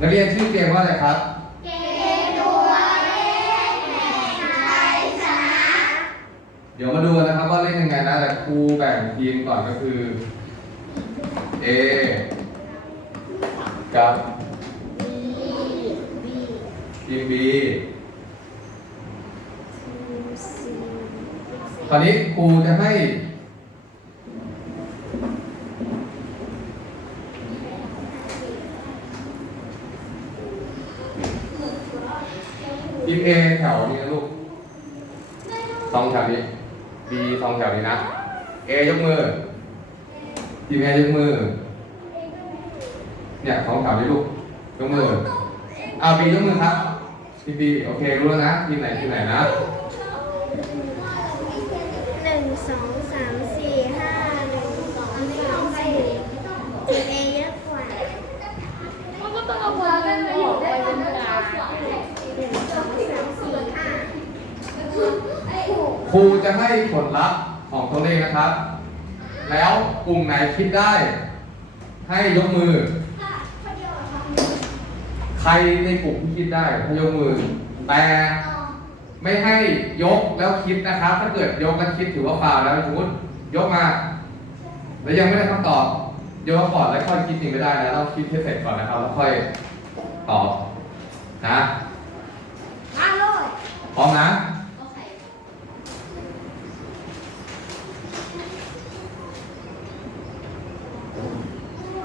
นักเรียนชื่อเกมว่าอะไรครับ เกมตัวเลขแห่งชัยชนะ เดี๋ยวมาดูกันนะครับว่าเล่นยังไงนะ แต่ครูแบ่งทีมก่อนก็คือ A กับบีบีทีม B คราวนี้ครูจะให้ ทีม A แถวนี้นะลูกสองแถวนี้ B สองแถวนี้นะ A ยกมือทีม A ยกมือ เนี่ยสองแถวนี้ลูกยกมืออ่า B ยกมือครับทีม B โอเครู้แล้วนะทีมไหนทีมไหนนะหนึ่งสองสามสี่ห้าหนึ่งสองสามสี่ทีเอเยอะกว่ามันก็ต้องเอาคนเล่นไปอยู่ไปเป็นกลางหนึ่งสองสามสี่ห้าครูจะให้ผลลัพธ์ ของตัวเลขนะครับ แล้วกลุ่มไหนคิดได้ ให้ยกมือ ใครในกลุ่มที่คิดได้ให้ยกมือ แต่ไม่ให้ยกแล้วคิดนะครับ ถ้าเกิดยกแล้วคิดถือว่าฟาวแล้วสมมติยกมา แล้วยังไม่ได้คำตอบยกมาก่อนแล้วค่อยคิดจริงไม่ได้นะต้องคิดให้เสร็จก่อนนะครับแล้วค่อยตอบนะมาเลยพร้อมนะ โอเค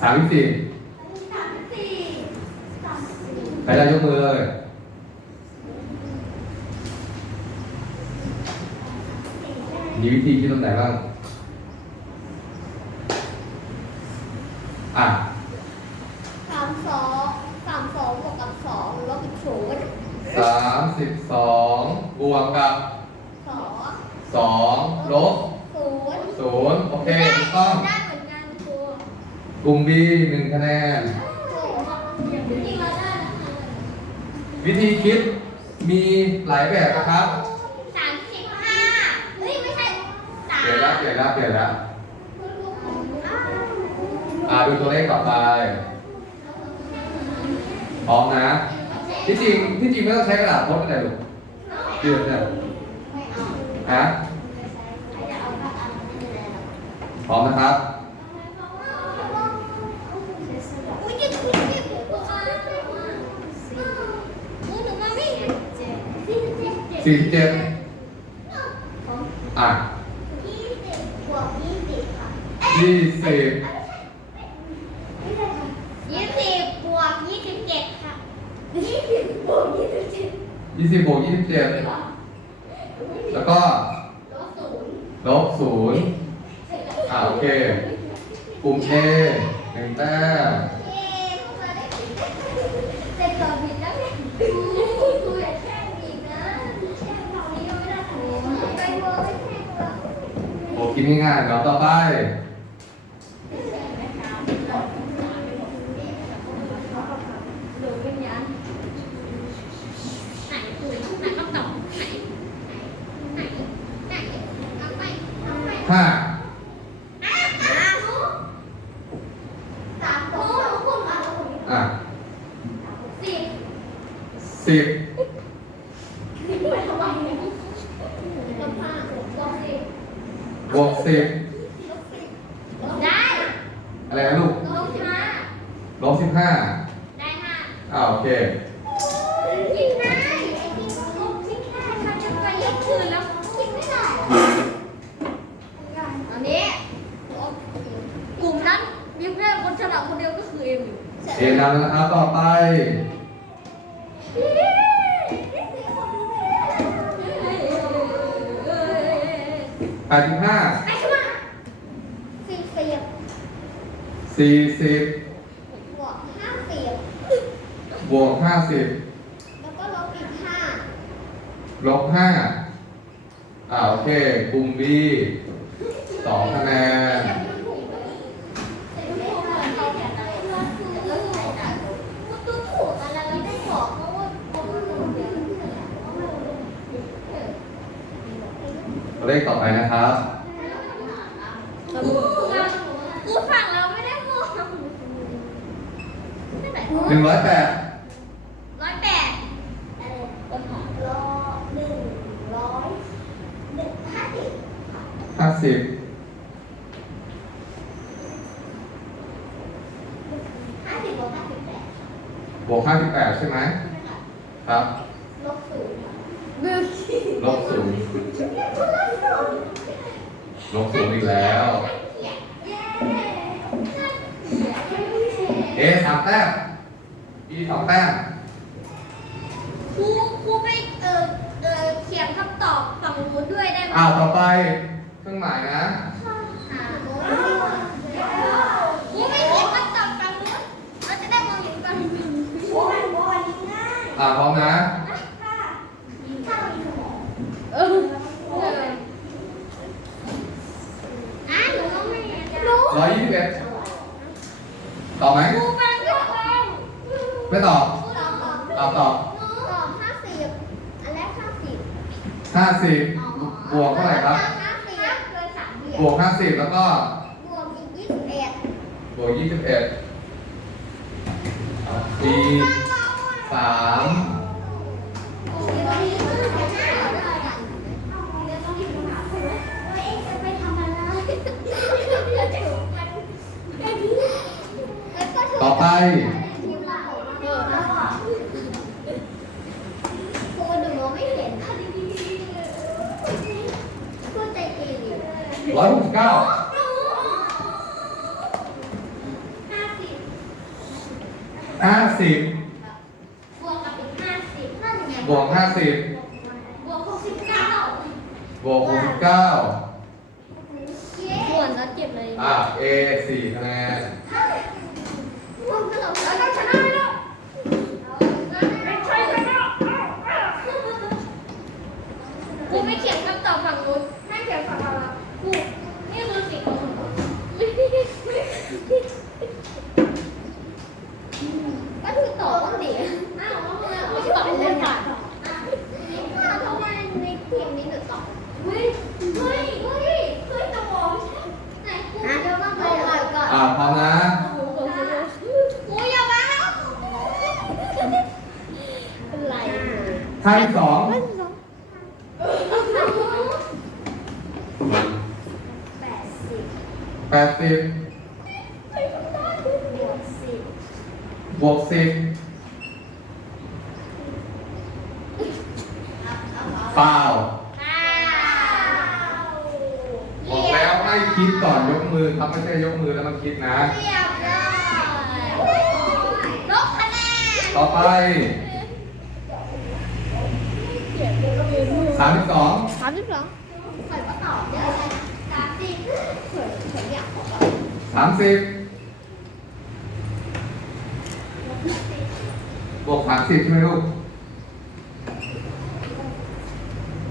สามสิบสี่สามสี่สามสี่ใครได้ยกมือเลยมีวิธีคิดตรงไหนบ้าง อะสามสองสามสองบวกกับสองลบอีกศูนย์สามสิบสองบวกกับสองสองลบศูนย์ศูนย์โอเคถูกต้อง ได้เหมือนกันครู กลุ่ม B หนึ่งคะแนนจริงๆเราได้นะคะวิธีคิดมีหลายแบบนะครับสามสิบห้าเฮ้ยไม่ใช่สามเปลี่ยนแล้วเปลี่ยนแล้วเปลี่ยนแล้วอ่าดูตัวเลขต่อไปพร้อมนะ ที่จริงที่จริงไม่ต้องใช้กระดาษโพสก็ได้ลูกเดือดเนี่ยไม่เอาฮะใครจะเอาภาพอันนั้นไม่ได้หรอกพร้อมนะครับ อุ้ยจะคุยเจ็บหัวสี่มือหนูมาไม่เจ็ดสี่ สิบเจ็ดสี่สิบเจ็ดอะยี่สิบบวกยี่สิบค่ะยี่สิบยี่สิบบวกยี่สิบเจ็ดค่ะยี่สิบบวกยี่สิบเจ็ดยี่สิบบวกยี่สิบเจ็ดแล้วก็ลบศูนย์ลบศูนย์อ่าโอเคกลุ่ม A หนึ่งแต้ม เย้พวกเราได้ผิดเสร็จก่อนผิดแล้วเนี่ยครูอย่าแช่งอีกนะแช่งเรานี้ก็ไม่ได้ทำไปเวอร์ไม่แช่งเรา โอ้ คิดง่ายๆเดี๋ยวต่อไปดูวิญญาณไหนคือไหนคำตอบไหนไหนไหนเอาไปเอาไป ห้า อะอะสามตัวคุณมาแล้วคุณ อะ สิบ สิบ สิบไปทำไมเนี่ยลบห้าลบสิบบ วกสิบ ลบสิบได้ อะไรนะลูก ลบสิบห้า ลบสิบห้า ได้ห้า อ่าโอเค คิดได้ไอ้ที่ลบคิดได้เขาจะไปยกคืนแล้วคิดไม่ได้อันนี้กลุ่มนั้นมีแค่คนฉลาดคนเดียวก็คือเอ็มอยู่ เอนำนะครับต่อไปแปดสิบห้าไอ้ชั่วสี่สิบสี่สิบบวกห้าสิบบวกห้าสิบแล้วก็ลบอีกห้าลบห้าอ่าโอเคกลุ่ม B สองคะแนน ตัว เลขต่อไปนะครับกูฟังแล้วไม่ได้มองไม่ไหนหนึ่งร้อยแปดร้อยแปดอะไรร้อยหนึ่งร้อยหนึ่งห้าสิบห้าสิบห้าสิบบวกห้าสิบแปดบวกห้าสิบแปดใช่ไหมครับ ลบศูนย์ ลบศูนย์ ลบศูนย์ ลบศูนย์อีกแล้ว เย้ เอสามแต้มบีสองแต้มครูครูไปเออเออเขียนคำตอบฝั่งนู้นด้วยได้ไหมอ้าวต่อไปเครื่องหมายนะหาโน้ตครูไม่เขียนคำตอบฝั่งนู้นเราจะได้มองเห็นกันโอ้ยโอ้ยง่ายอ่าพร้อมนะถ้าถ้าเรามีสมองเออโอ้ยอะหนูก็ไม่รู้ร้อยยี่สิบเอ็ด ตอบไหมครูฟังก็ฟังไม่ตอบตอบตอบตอบตอบตอบห้าสิบอันแรกห้าสิบห้าสิบบวกเท่าไหร่ครับ ห้าสิบเกินสามเหรียญบวกห้าสิบแล้วก็บวกอีกยี่สิบเอ็ดบวกยี่สิบเอ็ดบีสามโอ้ยวันนี้ก็จะไปหาอะไรอะเอาเดี๋ยวต้องรีบมาหาคุณว่าเอ๊ะจะไปทำอะไรจะจะมันแค่นี้แล้วก็ถูก ต่อไป ทีมเราเออแล้วก็ครูดูมอยดร้อยหกสิบเก้าห้าสิบบวกกับอีกห้าสิบบวกห้าสิบบวกหกสิบเก้าบวกหกสิบเก้าเย้ปวดแล้วเจ็บเลย อะเอสี่คะแนน รวมกันแล้วก็ชนะไม่ได้ไม่ใช่ชนะกูไม่เขียนคำตอบฝั่งนู้นให้เขียนฝั่งเรากูนี่คือสิ่งของผมก็คือตอบต้องดีอ้าวไม่ใช่ตอบเล่นค่ะอ้าวทำไมในทีมนี้ถึงตอบเฮ้ยเฮ้ยเฮ้ยเฮ้ยจะมองไหนกูเยอะมากเลยก่อน อะพร้อมนะ กูอย่ามา เป็นไร ท่าที่สองแปดสิบแปดสิบบวกสิบบวกสิบเปล่าอ้าวบอกแล้วให้คิดก่อนยกมือครับไม่ใช่ยกมือแล้วมาคิดนะ เรียบร้อยลบคะแนน ต่อไป สามสิบสองสามสิบสองข่อยก็ตอบได้นะสามสิบข่อยข่อยอยากขอสามสิบบวกสามสิบใช่ไหมลูก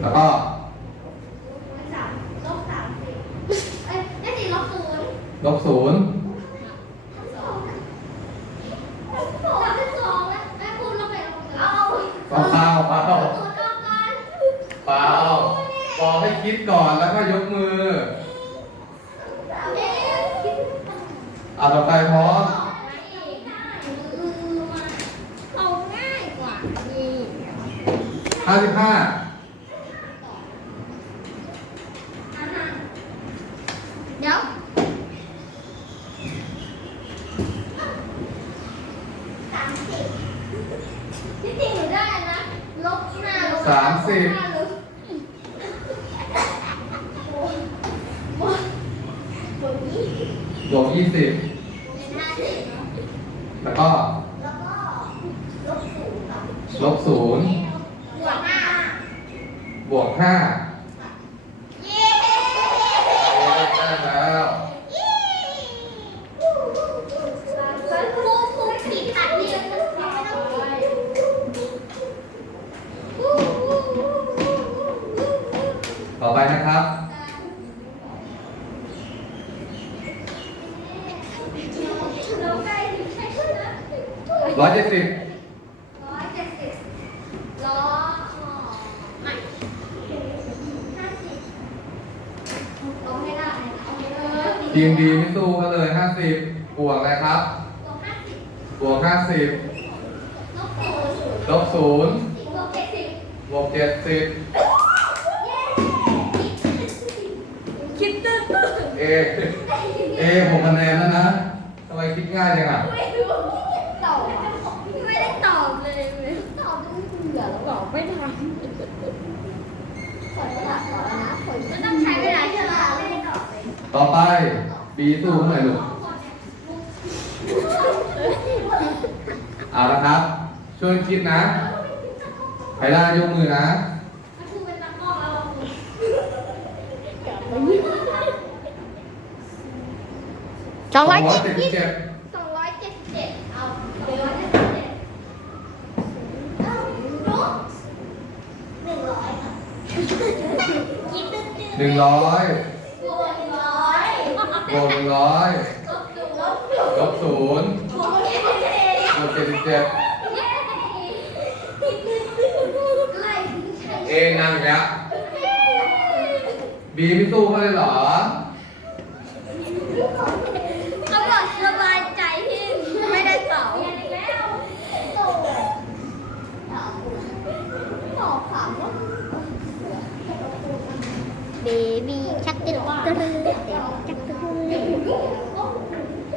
แล้วก็ สามลบสามสิบเอ้ยได้สิลบศูนย์ ลบศูนย์ สองสามสิบสองแล้วแม่คูณลบไปลบเอา เปล่าเปล่าเปล่า ศูนย์ออกก่อน เปล่าบอกให้คิดก่อนแล้วก็ยกมือ เอ๊ะคิด อะต่อไปพร้อม เอาง่ายกว่านี่ ห้าสิบห้าเดี๋ยวสามสิบที่จริงหนูได้นะ ลบห้าลบสามสิบห้าลบโอ้ยโอ้ยโอ้ยยี่สิบบวกยี่สิบเป็นห้าสิบ แล้วก็แล้วก็ลบศูนย์ต่อลบศูนย์บวกห้าบวกห้า เย้ ได้แล้ว ครูครูผิดตัดเดียวนะไม่ต้องผิด ต่อไปนะครับ เราใกล้ถึงใช่ไหม ร้อยเจ็ดสิบร้อยเจ็ดสิบร้อยไม่ห้าสิบเอาให้ได้เอาให้ได้ทีมดีไม่สู้กันเลยห้าสิบบวกอะไรครับบวกห้าสิบบวกห้าสิบลบศูนย์ลบศูนย์ลบเจ็ดสิบบวกเจ็ดสิบเย้คิดตื้อตื้อเอ เอหกคะแนนแล้วนะทำไมคิดง่ายจังอะ ไม่รู้ตอบไม่ได้ตอบเลยตอบจนเบื่อแล้ว ตอบไม่ทัน ฝนจะตอบนะฝนก็ต้องใช้เวลาเวลาไม่ได้ตอบเลย ต่อไปบีสู้หน่อยลูกเอาละครับ ช่วยคิดนะใครได้ยกมือนะสองร้อยเจ็ดสิบสิบเจ็ดสองร้อยเจ็ดสิบเจ็ดเอาเดี๋ยวนะเจ็ดเอารู้หนึ่งร้อยค่ะคิดตื้อหนึ่งร้อย บวกหนึ่งร้อย บวกหนึ่งร้อยลบศูนย์ลบศูนย์ลบศูนย์บวกเจ็ดสิบเจ็ดบวกเจ็ดสิบเจ็ดเย้คิดตื้อไล่ใช้เอนั่งอีกแล้วบีไม่สู้เขาเลยเหรอ เขาบอกสบายใจที่ไม่ได้สองบอกถามว่าเบบี้ชักตึ๊ดตึ๊ดตึ๊ดชักตึ๊ด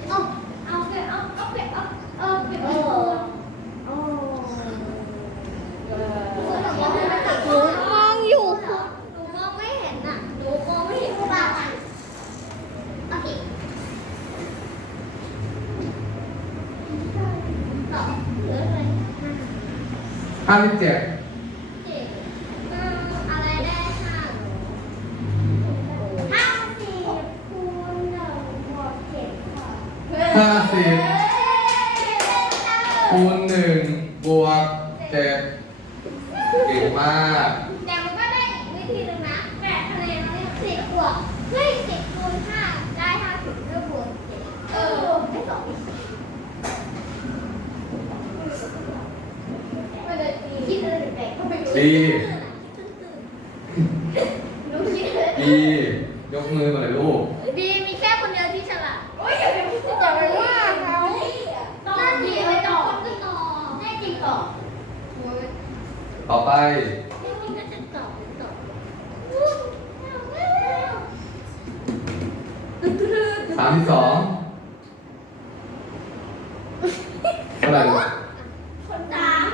เอาเอาเก็บเอาเอาเก็บเอาเอาเก็บเอาหนูมองอยู่หนูมองไม่เห็นอะหนูมองไม่เห็นพวกเราอะโอเค ต่อเหลืออะไร ห้าสิบเจ็ดอะไรได้ห้าห้าสิบคูณหนึ่งบวกเจ็ดค่ะห้าสิบคูณหนึ่งบวกเจ็ดเก่งมากแต่มันก็ได้อีกวิธีหนึงนะแปดคะแนนแล้วเนี่ยสิบบวกเฮ้ยสิบคูณห้าได้ห้าสิบด้วยบวกเจ็ดเออได้สองไม่ได้ดีคิดอะไรแปลกๆก็ไม่รู้ ดีหนูคิดอะไรดี ยกมือมาเลยลูกบีมีแค่คนเดียวที่ฉลาดโอ้ยอย่าไปพูดอย่าไปว่าเขาตอบดีไม่ตอบก็ตอบแน่จริงตอบต่อไป แน่จริงก็จะตอบตอบ สามที่สองเท่าไหร่ลูก คนสาม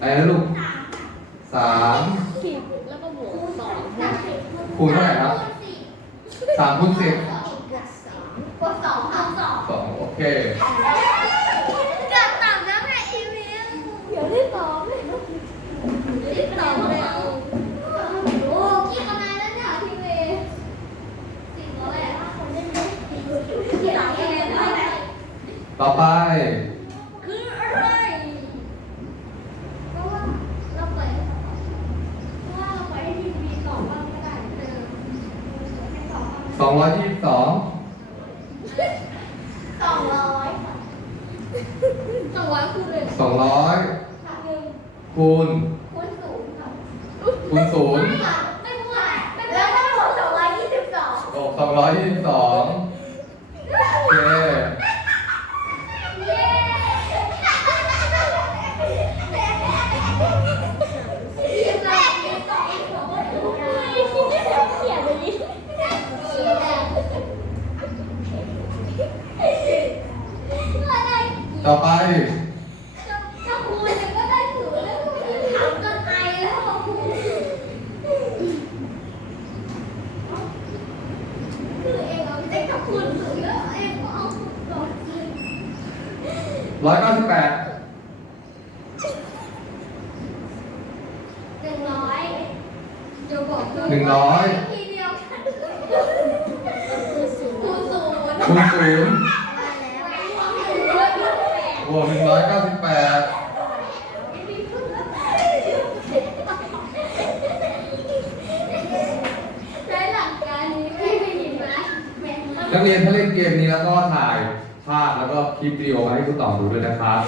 อะไรนะลูก สาม สาม คิดแล้วก็บวกสอง สามสิบ คูณเท่าไหร่ครับ สี่ สิบสองบวกสองสองเอาสองสองโอเค เกือบตอบแล้วไงอีเมลเดี๋ยวได้ตอบเลยรีบตอบแล้วโอ้กี่คะแนนแล้วเนี่ยทีมย์สี่ร้อยห้าคนเล่นได้กี่หลังคะแนนต่อไป คืออะไรเพราะว่าเราเปิดให้เขาเพราะว่าเราเปิดให้ทีวีตอบบ้างก็ได้เออให้ตอบบ้าง สองร้อยยี่สิบสองสองร้อยค่ะสองร้อยคูณหนึ่งสองร้อยค่ะหนึ่งคูณคูณศูนย์ค่ะคูณศูนย์ค่ะไม่พูดไม่พูดแล้วถ้าบวกสองร้อยยี่สิบสองบวกสองร้อยยี่สิบสอง ต่อไปถ้าคูณจะก็ได้ศูนย์แล้วถามจนไอแล้วคูณคือเองเอาเองกับคุณศูนย์แล้วเองก็เอาสองคืนร้อยเก้าสิบแปดหนึ่งร้อยจะบอกหนึ่งร้อยทีเดียวกันคูณศูนย์คูณศูนย์ คูณศูนย์บวกหนึ่งร้อยเก้าสิบแปด ใช้หลักการนี้ไม่ได้ยินไหม นักเรียนถ้าเล่นเกมนี้แล้วก็ถ่ายภาพแล้วก็คลิปวิดีโอมาให้คุณต่อดูด้วยนะครับ